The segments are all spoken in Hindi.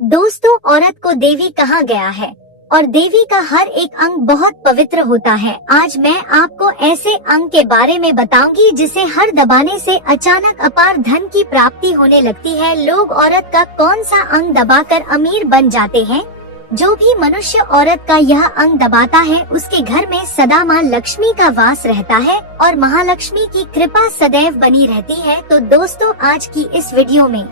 दोस्तों, औरत को देवी कहा गया है और देवी का हर एक अंग बहुत पवित्र होता है। आज मैं आपको ऐसे अंग के बारे में बताऊंगी जिसे हर दबाने से अचानक अपार धन की प्राप्ति होने लगती है। लोग औरत का कौन सा अंग दबाकर अमीर बन जाते हैं? जो भी मनुष्य औरत का यह अंग दबाता है उसके घर में सदा माँ लक्ष्मी का वास रहता है और महालक्ष्मी की कृपा सदैव बनी रहती है। तो दोस्तों, आज की इस वीडियो में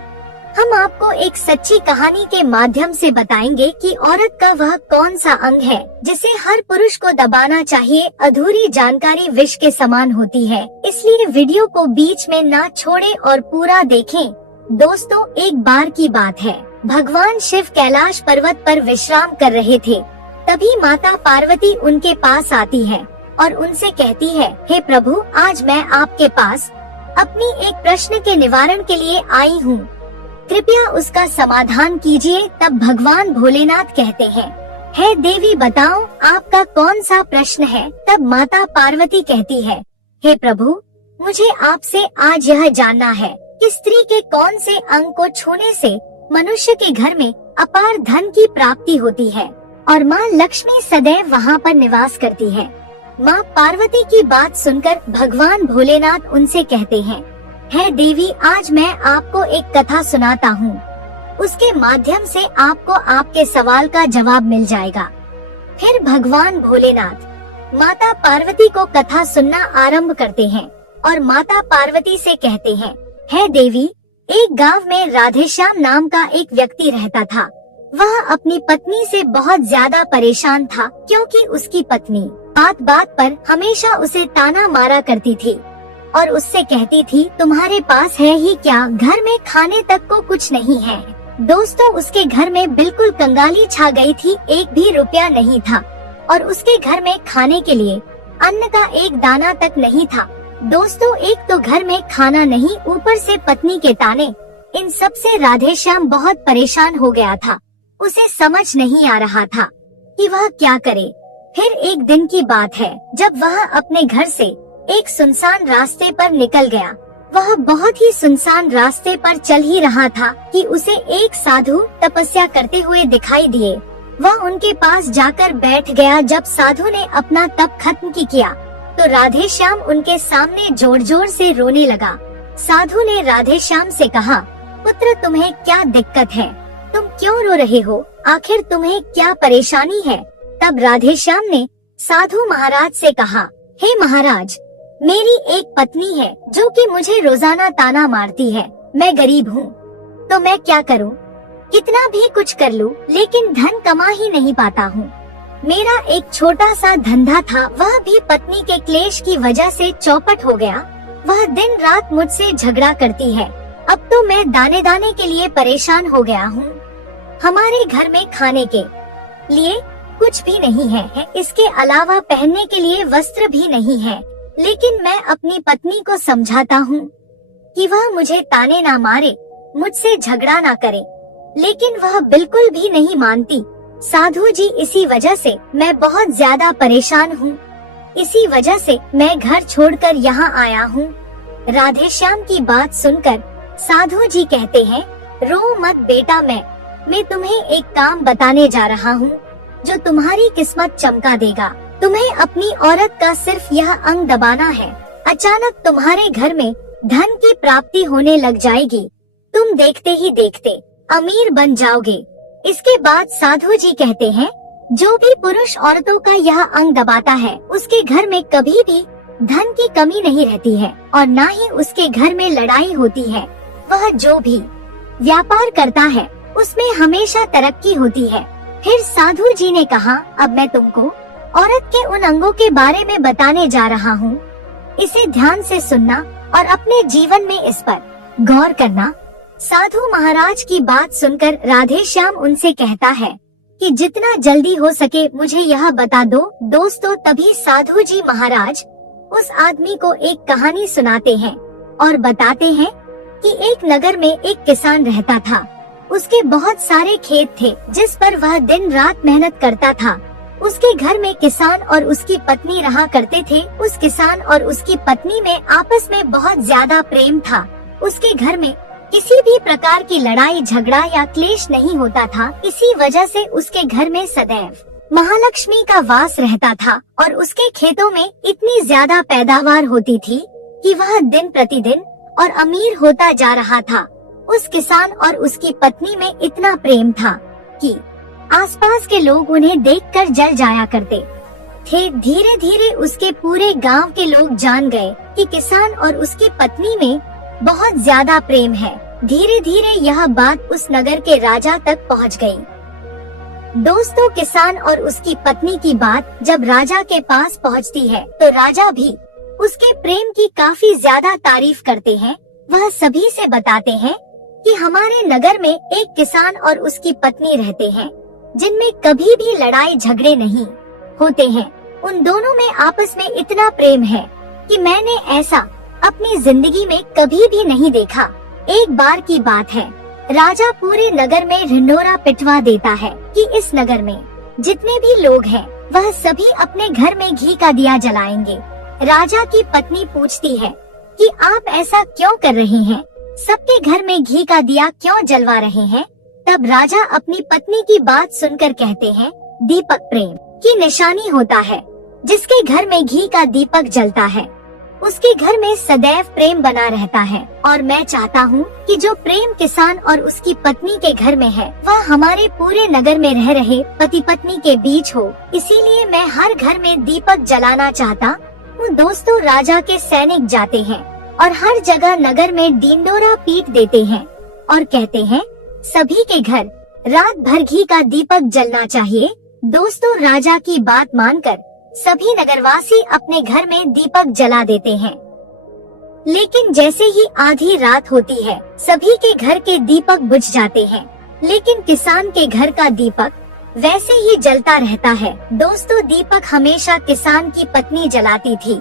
हम आपको एक सच्ची कहानी के माध्यम से बताएंगे कि औरत का वह कौन सा अंग है जिसे हर पुरुष को दबाना चाहिए। अधूरी जानकारी विष के समान होती है, इसलिए वीडियो को बीच में ना छोड़ें और पूरा देखें। दोस्तों, एक बार की बात है, भगवान शिव कैलाश पर्वत पर विश्राम कर रहे थे। तभी माता पार्वती उनके पास आती है और उनसे कहती है, हे प्रभु, आज मैं आपके पास अपनी एक प्रश्न के निवारण के लिए आई हूँ, कृपया उसका समाधान कीजिए। तब भगवान भोलेनाथ कहते हैं, हे देवी, बताओ आपका कौन सा प्रश्न है? तब माता पार्वती कहती है, हे प्रभु, मुझे आपसे आज यह जानना है कि स्त्री के कौन से अंग को छूने से मनुष्य के घर में अपार धन की प्राप्ति होती है और माँ लक्ष्मी सदैव वहाँ पर निवास करती है। माँ पार्वती की बात सुनकर भगवान भोलेनाथ उनसे कहते हैं, हे देवी, आज मैं आपको एक कथा सुनाता हूँ। उसके माध्यम से आपको आपके सवाल का जवाब मिल जाएगा। फिर भगवान भोलेनाथ माता पार्वती को कथा सुनना आरंभ करते हैं और माता पार्वती से कहते हैं, हे देवी, एक गांव में राधेश्याम नाम का एक व्यक्ति रहता था। वह अपनी पत्नी से बहुत ज्यादा परेशान था क्योंकि उसकी पत्नी बात बात पर हमेशा उसे ताना मारा करती थी और उससे कहती थी, तुम्हारे पास है ही क्या, घर में खाने तक को कुछ नहीं है। दोस्तों, उसके घर में बिल्कुल कंगाली छा गई थी, एक भी रुपया नहीं था और उसके घर में खाने के लिए अन्न का एक दाना तक नहीं था। दोस्तों, एक तो घर में खाना नहीं, ऊपर से पत्नी के ताने, इन सब से राधेश्याम बहुत परेशान हो गया था। उसे समझ नहीं आ रहा था कि वह क्या करे। फिर एक दिन की बात है, जब वह अपने घर से एक सुनसान रास्ते पर निकल गया। वह बहुत ही सुनसान रास्ते पर चल ही रहा था कि उसे एक साधु तपस्या करते हुए दिखाई दिए। वह उनके पास जाकर बैठ गया। जब साधु ने अपना तप खत्म किया तो राधेश्याम उनके सामने जोर जोर से रोने लगा। साधु ने राधेश्याम से कहा, पुत्र, तुम्हें क्या दिक्कत है? तुम क्यों रो रहे हो? आखिर तुम्हें क्या परेशानी है? तब राधेश्याम ने साधु महाराज से कहा, हे महाराज, मेरी एक पत्नी है जो कि मुझे रोजाना ताना मारती है। मैं गरीब हूँ, तो मैं क्या करूँ? कितना भी कुछ कर लूँ, लेकिन धन कमा ही नहीं पाता हूँ। मेरा एक छोटा सा धंधा था, वह भी पत्नी के क्लेश की वजह से चौपट हो गया। वह दिन रात मुझसे झगड़ा करती है। अब तो मैं दाने दाने के लिए परेशान हो गया हूँ। हमारे घर में खाने के लिए कुछ भी नहीं है, इसके अलावा पहनने के लिए वस्त्र भी नहीं है। लेकिन मैं अपनी पत्नी को समझाता हूँ कि वह मुझे ताने ना मारे, मुझसे झगड़ा ना करे, लेकिन वह बिल्कुल भी नहीं मानती। साधु जी, इसी वजह से मैं बहुत ज्यादा परेशान हूँ। इसी वजह से मैं घर छोड़कर यहाँ आया हूँ। राधेश्याम की बात सुनकर साधु जी कहते हैं, रो मत बेटा, मैं तुम्हें एक काम बताने जा रहा हूँ जो तुम्हारी किस्मत चमका देगा। तुम्हें अपनी औरत का सिर्फ यह अंग दबाना है, अचानक तुम्हारे घर में धन की प्राप्ति होने लग जाएगी। तुम देखते ही देखते अमीर बन जाओगे। इसके बाद साधु जी कहते हैं, जो भी पुरुष औरतों का यह अंग दबाता है उसके घर में कभी भी धन की कमी नहीं रहती है और न ही उसके घर में लड़ाई होती है। वह जो भी व्यापार करता है उसमें हमेशा तरक्की होती है। फिर साधु जी ने कहा, अब मैं तुमको औरत के उन अंगों के बारे में बताने जा रहा हूँ। इसे ध्यान से सुनना और अपने जीवन में इस पर गौर करना। साधु महाराज की बात सुनकर राधेश्याम उनसे कहता है कि जितना जल्दी हो सके मुझे यह बता दो। दोस्तों, तभी साधु जी महाराज उस आदमी को एक कहानी सुनाते हैं और बताते हैं कि एक नगर में एक किसान रहता था। उसके बहुत सारे खेत थे जिस पर वह दिन रात मेहनत करता था। उसके घर में किसान और उसकी पत्नी रहा करते थे। उस किसान और उसकी पत्नी में आपस में बहुत ज्यादा प्रेम था। उसके घर में किसी भी प्रकार की लड़ाई झगड़ा या क्लेश नहीं होता था। इसी वजह से उसके घर में सदैव महालक्ष्मी का वास रहता था और उसके खेतों में इतनी ज्यादा पैदावार होती थी कि वह दिन प्रतिदिन और अमीर होता जा रहा था। उस किसान और उसकी पत्नी में इतना प्रेम था कि आसपास के लोग उन्हें देखकर जल जाया करते थे। धीरे धीरे उसके पूरे गांव के लोग जान गए कि किसान और उसकी पत्नी में बहुत ज्यादा प्रेम है। धीरे धीरे यह बात उस नगर के राजा तक पहुंच गई। दोस्तों, किसान और उसकी पत्नी की बात जब राजा के पास पहुंचती है तो राजा भी उसके प्रेम की काफी ज्यादा तारीफ करते हैं। वह सभी से बताते हैं कि हमारे नगर में एक किसान और उसकी पत्नी रहते हैं जिनमें कभी भी लड़ाई झगड़े नहीं होते हैं। उन दोनों में आपस में इतना प्रेम है कि मैंने ऐसा अपनी जिंदगी में कभी भी नहीं देखा। एक बार की बात है, राजा पूरे नगर में ढिंढोरा पिटवा देता है कि इस नगर में जितने भी लोग हैं वह सभी अपने घर में घी का दिया जलाएंगे। राजा की पत्नी पूछती है कि आप ऐसा क्यों कर रहे हैं, सबके घर में घी का दिया क्यों जलवा रहे हैं। तब राजा अपनी पत्नी की बात सुनकर कहते हैं, दीपक प्रेम की निशानी होता है। जिसके घर में घी का दीपक जलता है उसके घर में सदैव प्रेम बना रहता है। और मैं चाहता हूँ कि जो प्रेम किसान और उसकी पत्नी के घर में है वह हमारे पूरे नगर में रह रहे पति पत्नी के बीच हो। इसीलिए मैं हर घर में दीपक जलाना चाहता हूँ। दोस्तों, राजा के सैनिक जाते हैं और हर जगह नगर में ढिंढोरा पीट देते हैं और कहते हैं सभी के घर रात भर घी का दीपक जलना चाहिए। दोस्तों, राजा की बात मानकर सभी नगरवासी अपने घर में दीपक जला देते हैं। लेकिन जैसे ही आधी रात होती है सभी के घर के दीपक बुझ जाते हैं, लेकिन किसान के घर का दीपक वैसे ही जलता रहता है। दोस्तों, दीपक हमेशा किसान की पत्नी जलाती थी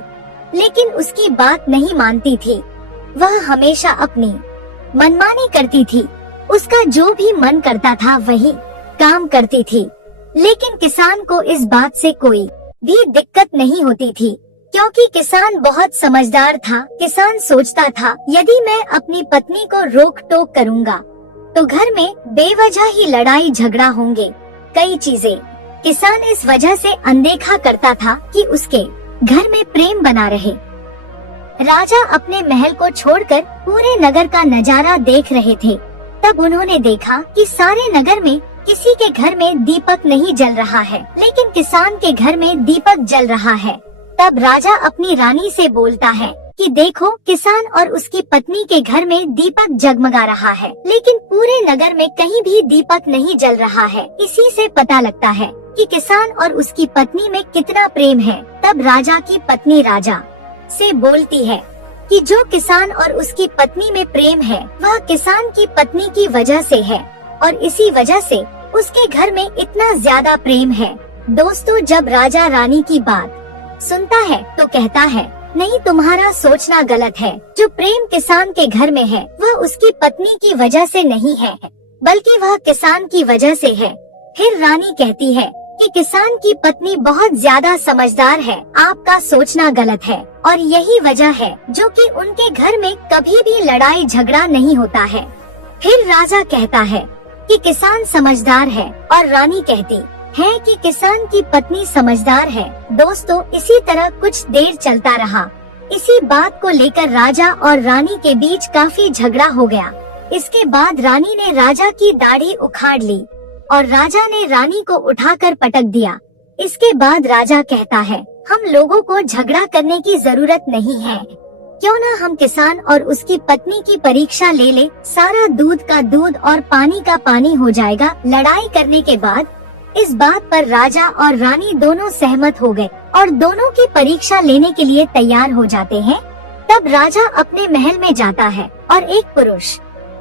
लेकिन उसकी बात नहीं मानती थी। वह हमेशा अपनी मनमानी करती थी। उसका जो भी मन करता था वही काम करती थी। लेकिन किसान को इस बात से कोई भी दिक्कत नहीं होती थी क्योंकि किसान बहुत समझदार था। किसान सोचता था यदि मैं अपनी पत्नी को रोक टोक करूँगा तो घर में बेवजह ही लड़ाई झगड़ा होंगे। कई चीजें किसान इस वजह से अनदेखा करता था कि उसके घर में प्रेम बना रहे। राजा अपने महल को छोड़कर पूरे नगर का नजारा देख रहे थे। तब उन्होंने देखा कि सारे नगर में किसी के घर में दीपक नहीं जल रहा है, लेकिन किसान के घर में दीपक जल रहा है। तब राजा अपनी रानी से बोलता है कि देखो, किसान और उसकी पत्नी के घर में दीपक जगमगा रहा है लेकिन पूरे नगर में कहीं भी दीपक नहीं जल रहा है। इसी से पता लगता है कि किसान और उसकी पत्नी में कितना प्रेम है। तब राजा की पत्नी राजा से बोलती है कि जो किसान और उसकी पत्नी में प्रेम है वह किसान की पत्नी की वजह से है और इसी वजह से उसके घर में इतना ज्यादा प्रेम है। दोस्तों, जब राजा रानी की बात सुनता है तो कहता है, नहीं, तुम्हारा सोचना गलत है। जो प्रेम किसान के घर में है वह उसकी पत्नी की वजह से नहीं है बल्कि वह किसान की वजह से है। फिर रानी कहती है कि किसान की पत्नी बहुत ज्यादा समझदार है, आपका सोचना गलत है और यही वजह है जो कि उनके घर में कभी भी लड़ाई झगड़ा नहीं होता है। फिर राजा कहता है कि किसान समझदार है और रानी कहती है कि किसान की पत्नी समझदार है। दोस्तों, इसी तरह कुछ देर चलता रहा। इसी बात को लेकर राजा और रानी के बीच काफी झगड़ा हो गया। इसके बाद रानी ने राजा की दाढ़ी उखाड़ ली और राजा ने रानी को उठाकर पटक दिया। इसके बाद राजा कहता है, हम लोगों को झगड़ा करने की जरूरत नहीं है, क्यों ना हम किसान और उसकी पत्नी की परीक्षा ले ले। सारा दूध का दूध और पानी का पानी हो जाएगा। लड़ाई करने के बाद इस बात पर राजा और रानी दोनों सहमत हो गए और दोनों की परीक्षा लेने के लिए तैयार हो जाते हैं। तब राजा अपने महल में जाता है और एक पुरुष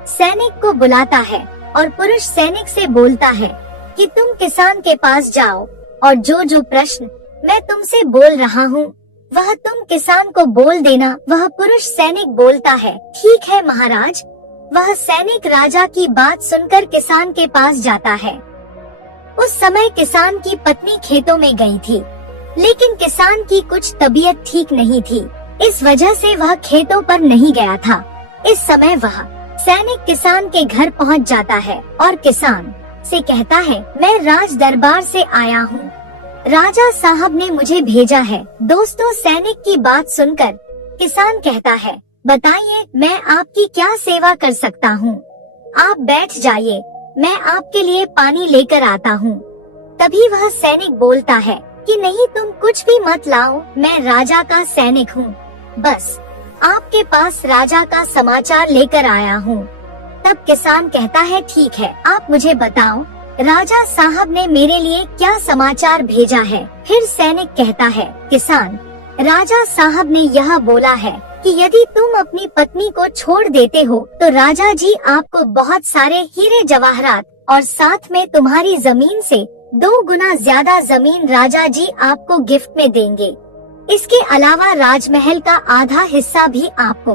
सैनिक को बुलाता है और पुरुष सैनिक से बोलता है कि तुम किसान के पास जाओ और जो जो प्रश्न मैं तुमसे बोल रहा हूँ वह तुम किसान को बोल देना। वह पुरुष सैनिक बोलता है, ठीक है महाराज। वह सैनिक राजा की बात सुनकर किसान के पास जाता है। उस समय किसान की पत्नी खेतों में गई थी, लेकिन किसान की कुछ तबीयत ठीक नहीं थी। इस वजह से वह खेतों पर नहीं गया था। इस समय वह सैनिक किसान के घर पहुंच जाता है और किसान से कहता है, मैं राज दरबार से आया हूँ, राजा साहब ने मुझे भेजा है। दोस्तों, सैनिक की बात सुनकर किसान कहता है, बताइए मैं आपकी क्या सेवा कर सकता हूँ। आप बैठ जाइए, मैं आपके लिए पानी लेकर आता हूँ। तभी वह सैनिक बोलता है कि नहीं, तुम कुछ भी मत लाओ, मैं राजा का सैनिक हूँ, बस आपके पास राजा का समाचार लेकर आया हूँ। तब किसान कहता है, ठीक है, आप मुझे बताओ राजा साहब ने मेरे लिए क्या समाचार भेजा है। फिर सैनिक कहता है, किसान, राजा साहब ने यह बोला है कि यदि तुम अपनी पत्नी को छोड़ देते हो तो राजा जी आपको बहुत सारे हीरे जवाहरात और साथ में तुम्हारी जमीन से 2 गुना ज्यादा जमीन राजा जी आपको गिफ्ट में देंगे। इसके अलावा राजमहल का आधा हिस्सा भी आपको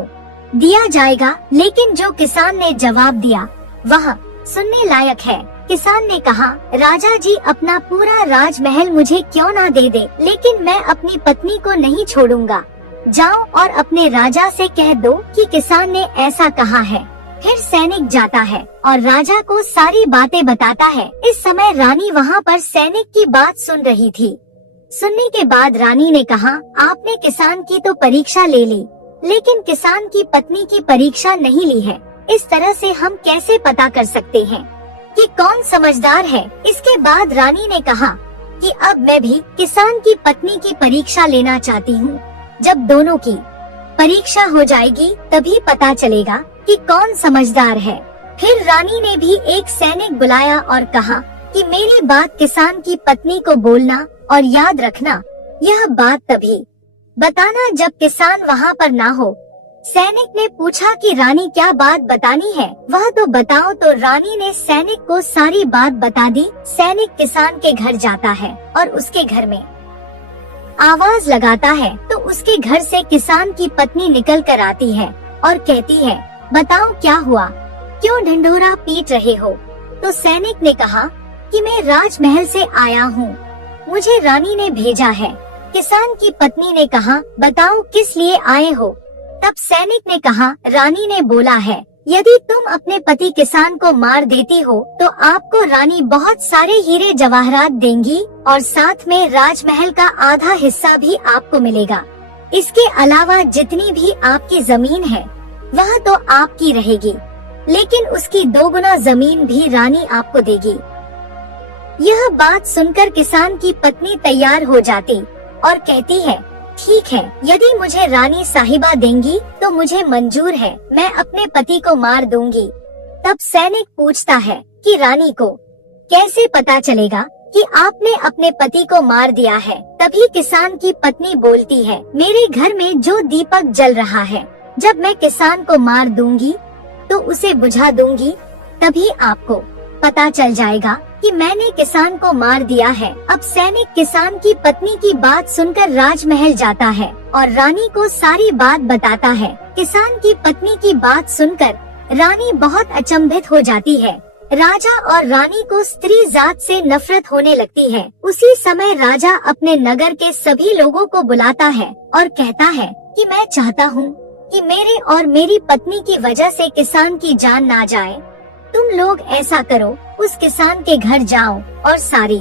दिया जाएगा। लेकिन जो किसान ने जवाब दिया वह सुनने लायक है। किसान ने कहा, राजा जी अपना पूरा राजमहल मुझे क्यों ना दे दे, लेकिन मैं अपनी पत्नी को नहीं छोड़ूंगा। जाओ और अपने राजा से कह दो कि किसान ने ऐसा कहा है। फिर सैनिक जाता है और राजा को सारी बातें बताता है। इस समय रानी वहाँ पर सैनिक की बात सुन रही थी। सुनने के बाद रानी ने कहा, आपने किसान की तो परीक्षा ले ली, लेकिन किसान की पत्नी की परीक्षा नहीं ली है। इस तरह से हम कैसे पता कर सकते हैं कि कौन समझदार है। इसके बाद रानी ने कहा कि अब मैं भी किसान की पत्नी की परीक्षा लेना चाहती हूँ। जब दोनों की परीक्षा हो जाएगी तभी पता चलेगा कि कौन समझदार है। फिर रानी ने भी एक सैनिक बुलाया और कहा कि मेरी बात किसान की पत्नी को बोलना और याद रखना, यह बात तभी बताना जब किसान वहाँ पर ना हो। सैनिक ने पूछा कि रानी क्या बात बतानी है, वह तो बताओ। तो रानी ने सैनिक को सारी बात बता दी। सैनिक किसान के घर जाता है और उसके घर में आवाज लगाता है तो उसके घर से किसान की पत्नी निकल कर आती है और कहती है, बताओ क्या हुआ, क्यों ढंढोरा पीट रहे हो। तो सैनिक ने कहा कि मैं राजमहल से आया हूँ, मुझे रानी ने भेजा है। किसान की पत्नी ने कहा, बताओ किस लिए आए हो। तब सैनिक ने कहा, रानी ने बोला है यदि तुम अपने पति किसान को मार देती हो तो आपको रानी बहुत सारे हीरे जवाहरात देंगी और साथ में राजमहल का आधा हिस्सा भी आपको मिलेगा। इसके अलावा जितनी भी आपकी जमीन है वह तो आपकी रहेगी, लेकिन उसकी 2 गुना जमीन भी रानी आपको देगी। यह बात सुनकर किसान की पत्नी तैयार हो जाती और कहती है, ठीक है, यदि मुझे रानी साहिबा देंगी तो मुझे मंजूर है, मैं अपने पति को मार दूंगी। तब सैनिक पूछता है कि रानी को कैसे पता चलेगा कि आपने अपने पति को मार दिया है। तभी किसान की पत्नी बोलती है, मेरे घर में जो दीपक जल रहा है, जब मैं किसान को मार दूंगी तो उसे बुझा दूंगी, तभी आपको पता चल जाएगा कि मैंने किसान को मार दिया है। अब सैनिक किसान की पत्नी की बात सुनकर राजमहल जाता है और रानी को सारी बात बताता है। किसान की पत्नी की बात सुनकर रानी बहुत अचंभित हो जाती है। राजा और रानी को स्त्री जात से नफरत होने लगती है। उसी समय राजा अपने नगर के सभी लोगों को बुलाता है और कहता है कि मैं चाहता हूँ कि मेरे और मेरी पत्नी की वजह से किसान की जान ना जाए। तुम लोग ऐसा करो, उस किसान के घर जाओ और सारी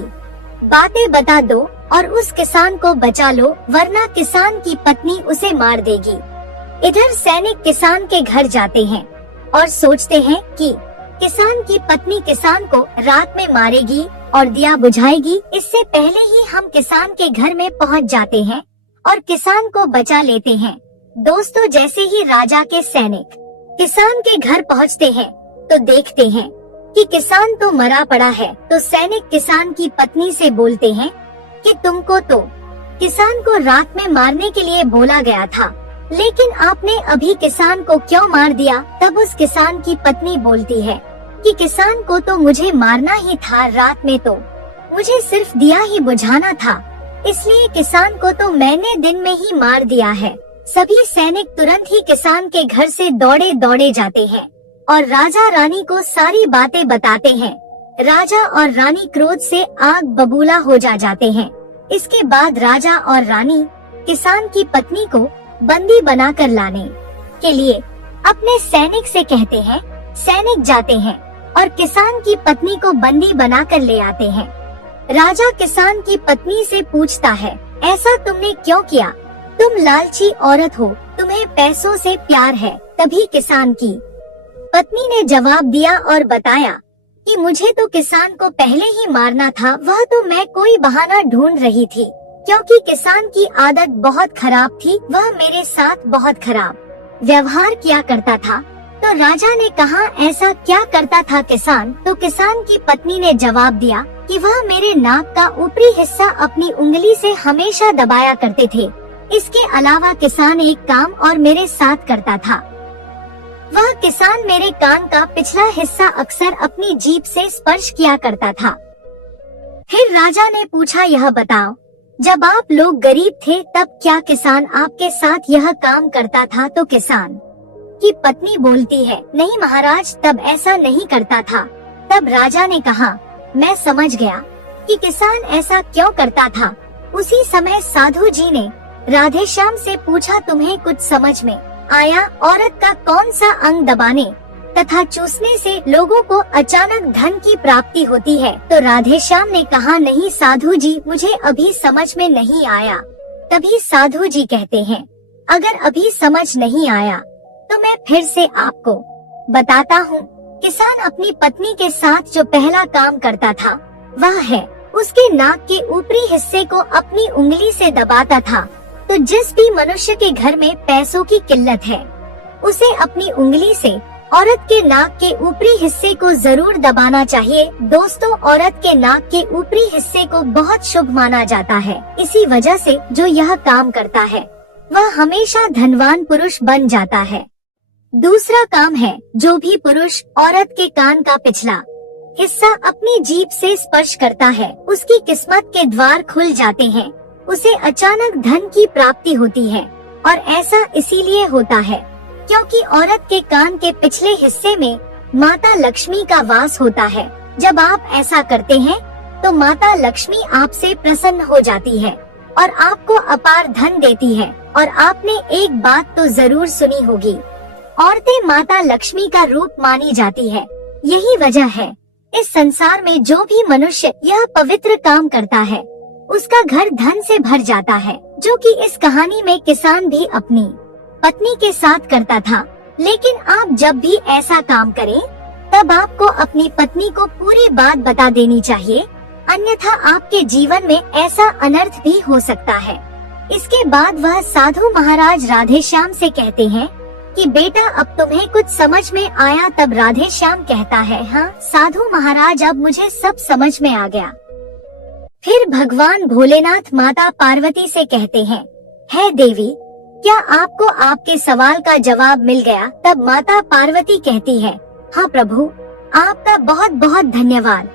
बातें बता दो और उस किसान को बचा लो, वरना किसान की पत्नी उसे मार देगी। इधर सैनिक किसान के घर जाते हैं और सोचते हैं कि किसान की पत्नी किसान को रात में मारेगी और दिया बुझाएगी। इससे पहले ही हम किसान के घर में पहुंच जाते हैं और किसान को बचा लेते हैं। दोस्तों, जैसे ही राजा के सैनिक किसान के घर पहुंचते हैं तो देखते हैं कि किसान तो मरा पड़ा है। तो सैनिक किसान की पत्नी से बोलते हैं कि तुमको तो किसान को रात में मारने के लिए बोला गया था, लेकिन आपने अभी किसान को क्यों मार दिया। तब उस किसान की पत्नी बोलती है कि किसान को तो मुझे मारना ही था, रात में तो मुझे सिर्फ दिया ही बुझाना था, इसलिए किसान को तो मैंने दिन में ही मार दिया है। सभी सैनिक तुरंत ही किसान के घर से दौड़े दौड़े जाते हैं और राजा रानी को सारी बातें बताते हैं। राजा और रानी क्रोध से आग बबूला हो जाते हैं। इसके बाद राजा और रानी किसान की पत्नी को बंदी बनाकर लाने के लिए अपने सैनिक से कहते हैं सैनिक जाते हैं और किसान की पत्नी को बंदी बनाकर ले आते हैं। राजा किसान की पत्नी से पूछता है, ऐसा तुमने क्यों किया? तुम लालची औरत हो, तुम्हें पैसों से प्यार है। तभी किसान की पत्नी ने जवाब दिया और बताया कि मुझे तो किसान को पहले ही मारना था, वह तो मैं कोई बहाना ढूंढ रही थी, क्योंकि किसान की आदत बहुत खराब थी, वह मेरे साथ बहुत खराब व्यवहार किया करता था। तो राजा ने कहा, ऐसा क्या करता था किसान? तो किसान की पत्नी ने जवाब दिया कि वह मेरे नाक का ऊपरी हिस्सा अपनी उंगली से हमेशा दबाया करते थे। इसके अलावा किसान एक काम और मेरे साथ करता था, वह किसान मेरे कान का पिछला हिस्सा अक्सर अपनी जीभ से स्पर्श किया करता था। फिर राजा ने पूछा, यह बताओ, जब आप लोग गरीब थे तब क्या किसान आपके साथ यह काम करता था? तो किसान की पत्नी बोलती है, नहीं महाराज, तब ऐसा नहीं करता था। तब राजा ने कहा, मैं समझ गया कि किसान ऐसा क्यों करता था। उसी समय साधु जी ने राधेश्याम से पूछा, तुम्हें कुछ समझ में आया? औरत का कौन सा अंग दबाने तथा चूसने से लोगों को अचानक धन की प्राप्ति होती है? तो राधेश्याम ने कहा, नहीं साधु जी, मुझे अभी समझ में नहीं आया। तभी साधु जी कहते हैं, अगर अभी समझ नहीं आया तो मैं फिर से आपको बताता हूँ। किसान अपनी पत्नी के साथ जो पहला काम करता था वह है उसके नाक के ऊपरी हिस्से को अपनी उंगली से दबाता था। तो जिस भी मनुष्य के घर में पैसों की किल्लत है उसे अपनी उंगली से औरत के नाक के ऊपरी हिस्से को जरूर दबाना चाहिए। दोस्तों, औरत के नाक के ऊपरी हिस्से को बहुत शुभ माना जाता है। इसी वजह से जो यह काम करता है वह हमेशा धनवान पुरुष बन जाता है। दूसरा काम है, जो भी पुरुष औरत के कान का पिछला हिस्सा अपनी जीभ से स्पर्श करता है उसकी किस्मत के द्वार खुल जाते हैं, उसे अचानक धन की प्राप्ति होती है। और ऐसा इसीलिए होता है क्योंकि औरत के कान के पिछले हिस्से में माता लक्ष्मी का वास होता है। जब आप ऐसा करते हैं तो माता लक्ष्मी आपसे प्रसन्न हो जाती है और आपको अपार धन देती है। और आपने एक बात तो जरूर सुनी होगी, औरतें माता लक्ष्मी का रूप मानी जाती है। यही वजह है इस संसार में जो भी मनुष्य यह पवित्र काम करता है उसका घर धन से भर जाता है, जो कि इस कहानी में किसान भी अपनी पत्नी के साथ करता था। लेकिन आप जब भी ऐसा काम करें तब आपको अपनी पत्नी को पूरी बात बता देनी चाहिए, अन्यथा आपके जीवन में ऐसा अनर्थ भी हो सकता है। इसके बाद वह साधु महाराज राधेश्याम से कहते हैं कि बेटा अब तुम्हें कुछ समझ में आया? तब राधेश्याम कहता है, हाँ साधु महाराज, अब मुझे सब समझ में आ गया। फिर भगवान भोलेनाथ माता पार्वती से कहते हैं, है देवी, क्या आपको आपके सवाल का जवाब मिल गया? तब माता पार्वती कहती है, हाँ प्रभु, आपका बहुत बहुत धन्यवाद।